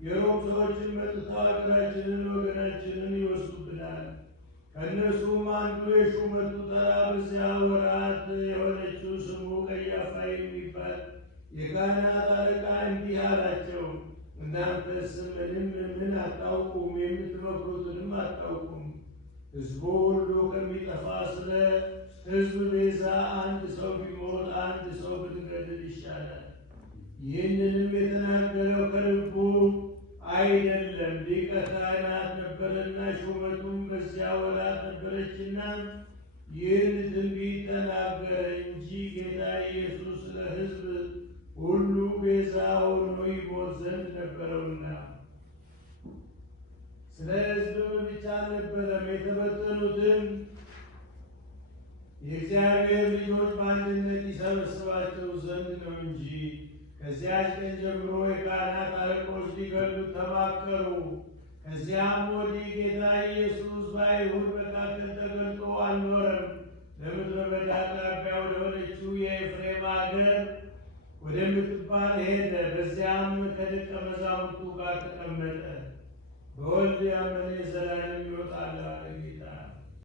የሮም ሰዎችን መጥተው አገራችንን ወገናችንን ይወስዱብናል። ከእነርሱም አንዱ የሹመቱ ተራ በዚያ ወራት የሆነችው ስሙ ቀያፋ የሚባል የካህናት አለቃ እንዲህ አላቸው፣ እናንተስ ምን አታውቁም? የምትመክሩትንም አታውቁም። ሕዝቡ ሁሉ ከሚጠፋ ስለ ሕዝብ ቤዛ አንድ ሰው ቢሞት አንድ ሰው ብትገድል ይሻላል። ይህንንም የተናገረው ከልቡ አይደለም፣ ሊቀ ካህናት ነበረና ሹመቱም በዚያ ወራት ነበረችና ይህን ትንቢት ተናገረ እንጂ ጌታ ኢየሱስ ስለ ሕዝብ ሁሉ ቤዛ ሆኖ ይሞት ዘንድ ነበረውና። ስለ ሕዝብም ብቻ አልነበረም፣ የተበተኑትን የእግዚአብሔር ልጆች በአንድነት ይሰበስባቸው ዘንድ ነው እንጂ። ከዚያች ቀን ጀምሮ የካህናት አለቆች ሊገድሉት ተማከሩ። ከዚያም ወዲህ ጌታ ኢየሱስ በአይሁድ መካከል ተገልጦ አልኖረም። በምድረ በዳ አቅራቢያ ወደሆነችው የኤፍሬም አገር ወደምትባል ሄደ። በዚያም ከደቀ መዛሙርቱ ጋር ተቀመጠ። በወልድ ያመነ የዘላለም ሕይወት አለው።